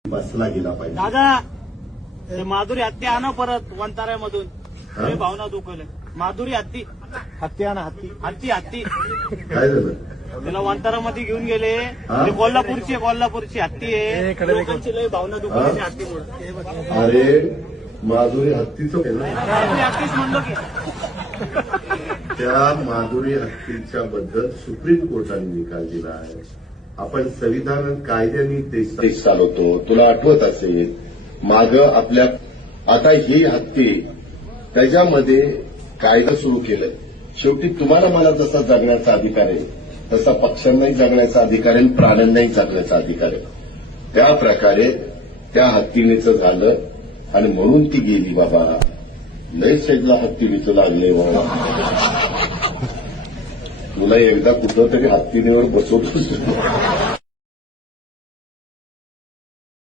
बसला गेला पाहिजे. दादा ते माधुरी हत्ती आणा परत वंताऱ्यामधून. लय भावना दुखवले. माधुरी हत्ती हत्ती आणा हत्ती. हत्ती काय झालं? त्याला वंतारामध्ये घेऊन गेले. हा? ते कोल्हापूरची हत्ती आहे. लोकांची लय भावना दुखवली त्या हत्तीमुळे. अरे माधुरी हत्तीचं केलं. हत्तीच म्हणलो की त्या माधुरी हत्तीच्या बद्दल सुप्रीम कोर्टाने निकाल दिला आहे. आपण संविधान कायद्याने देश चालवतो. तुला आठवत असेल माग आपल्या आता ही हत्ती त्याच्यामध्ये कायदा सुरू केलं. शेवटी तुम्हाला मला जसा जगण्याचा अधिकार आहे तसा पक्ष्यांनाही जगण्याचा अधिकार आहे, प्राण्यांनाही जगण्याचा अधिकार आहे. त्या प्रकारे त्या हत्तीनेच झालं आणि म्हणून ती गेली. बाबा लय साईडला हत्तीनेच लागले बाबा. तुला एकदा कुठं तरी हत्तीनेवर बसवतोस.